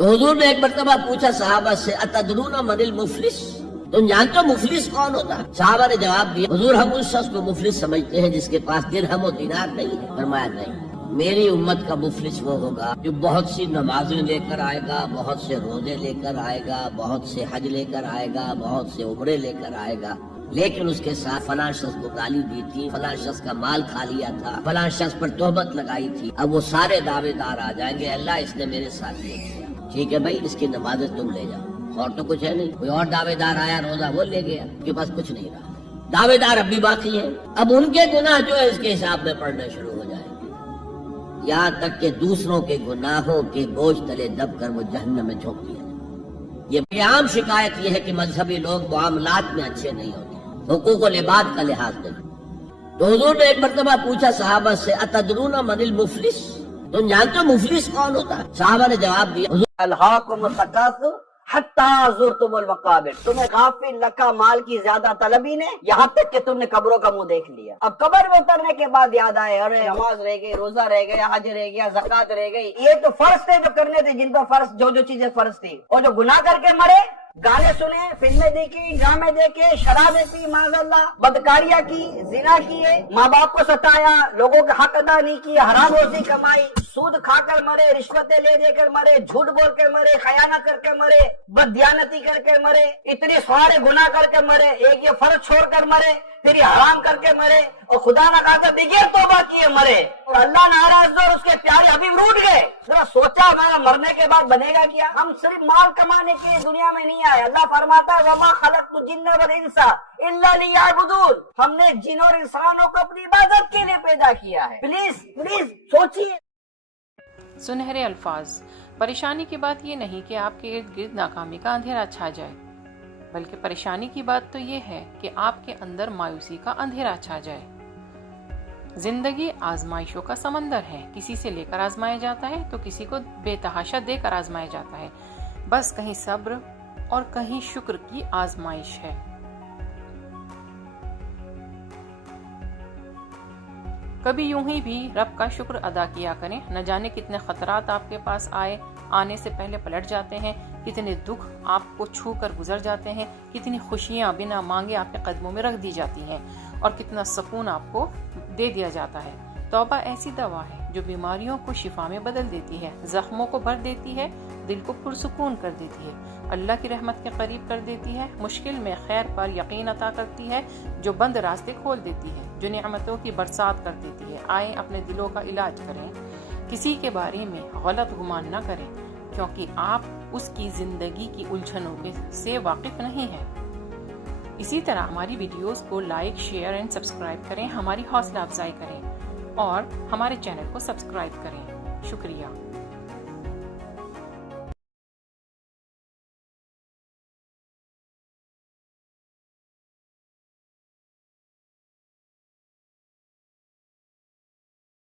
تو حضور نے ایک مرتبہ پوچھا صحابہ سے اتدرون من المفلس، تم جانتے ہو مفلس کون ہوتا ہے؟ صحابہ نے جواب دیا حضور ہم اس شخص کو مفلس سمجھتے ہیں جس کے پاس درہم و دینار نہیں ہے۔ فرمایا نہیں، میری امت کا مفلس وہ ہوگا جو بہت سی نمازیں لے کر آئے گا، بہت سے روزے لے کر آئے گا، بہت سے حج لے کر آئے گا، بہت سے عمرے لے کر آئے گا، لیکن اس کے ساتھ فلاں شخص کو گالی دی تھی، فلاں شخص کا مال کھا لیا تھا، فلاں شخص پر تہمت لگائی تھی۔ اب وہ سارے دعوے دار آ جائیں گے اللہ اس نے میرے ساتھ یہ کیا، ٹھیک ہے بھائی اس کی نمازیں تم لے جاؤ، اور تو کچھ ہے نہیں۔ کوئی اور دعوے دار آیا روزہ وہ لے گیا، ان کے پاس کچھ نہیں رہا، دعوے دار اب بھی باقی ہیں۔ اب ان کے گناہ جو ہے اس کے حساب میں پڑھنے شروع ہو جائیں گے، یہاں تک کہ دوسروں کے گناہوں کے بوجھ تلے دب کر وہ جہنم میں جھونک دیا جائے۔ یہ عام شکایت یہ ہے کہ مذہبی لوگ معاملات میں اچھے نہیں ہوتے، حقوق و لباد کا لحاظ نہیں۔ تو حضور نے ایک مرتبہ پوچھا صحابہ سے اتدرون من المفلس، تم جانتے ہو مفلس کون ہوتا ہے؟ صحابہ نے جواب دیا حضور الہاکم التکاثر حتی زرتم المقابر، تمہیں غافل رکھا مال کی زیادہ طلبی نے یہاں تک کہ تم نے قبروں کا منہ دیکھ لیا۔ اب قبر میں اترنے کے بعد یاد آئے ارے نماز رہ گئی، روزہ رہ گیا، حج رہ گیا، زکوٰۃ رہ گئی، یہ تو فرض تھے جو کرنے تھے، جن پر فرض جو چیزیں فرض تھی، اور جو گناہ کر کے مرے، گانے سنے، فلمیں دیکھی، ڈرامے دیکھے، شرابیں پی، معاذ اللہ، بدکاریاں کی، زنا کیے، ماں باپ کو ستایا، لوگوں کے حق ادا نہیں کیے، حرام روزی کمائی، سود کھا کر مرے، رشوتیں لے دے کر مرے، جھوٹ بول کے مرے، خیانت کر کے مرے، بددیانتی کر کے مرے، اتنے سارے گناہ کر کے مرے، ایک یہ فرض چھوڑ کر مرے، پھر یہ حرام کر کے مرے، اور خدا نہ خاصا بغیر توبہ کیے مرے، اور اللہ ناراض اور اس کے پیارے حبیب روٹ گئے۔ ذرا سوچا ہمارا مرنے کے بعد بنے گا کیا؟ ہم صرف مال کمانے کے لیے دنیا میں نہیں آئے، اللہ فرماتا ہے وما خلقت الجن والانس الا لیعبدون، ہم نے جن اور انسانوں کو اپنی عبادت کے لیے پیدا کیا ہے۔ پلیز سوچیے۔ سنہرے الفاظ، پریشانی کی بات یہ نہیں کہ آپ کے ارد گرد ناکامی کا اندھیرا چھا جائے، بلکہ پریشانی کی بات تو یہ ہے کہ آپ کے اندر مایوسی کا اندھیرا چھا جائے۔ زندگی آزمائشوں کا سمندر ہے، کسی سے لے کر آزمایا جاتا ہے تو کسی کو بے تحاشا دے کر آزمایا جاتا ہے، بس کہیں صبر اور کہیں شکر کی آزمائش ہے۔ کبھی یوں ہی بھی رب کا شکر ادا کیا کریں، نہ جانے کتنے خطرات آپ کے پاس آنے سے پہلے پلٹ جاتے ہیں، کتنے دکھ آپ کو چھو کر گزر جاتے ہیں، کتنی خوشیاں بنا مانگے آپ کے قدموں میں رکھ دی جاتی ہیں، اور کتنا سکون آپ کو دے دیا جاتا ہے۔ توبہ ایسی دوا ہے جو بیماریوں کو شفا میں بدل دیتی ہے، زخموں کو بھر دیتی ہے، دل کو پرسکون کر دیتی ہے، اللہ کی رحمت کے قریب کر دیتی ہے، مشکل میں خیر پر یقین عطا کرتی ہے، جو بند راستے کھول دیتی ہے، جو نعمتوں کی برسات کر دیتی ہے۔ آئیں اپنے دلوں کا علاج کریں، کسی کے بارے میں غلط گمان نہ کریں، کیونکہ آپ اس کی زندگی کی الجھنوں سے واقف نہیں ہیں۔ اسی طرح ہماری ویڈیوز کو لائک، شیئر اینڈ سبسکرائب کریں، ہماری حوصلہ افزائی کریں اور ہمارے چینل کو سبسکرائب کریں۔ شکریہ۔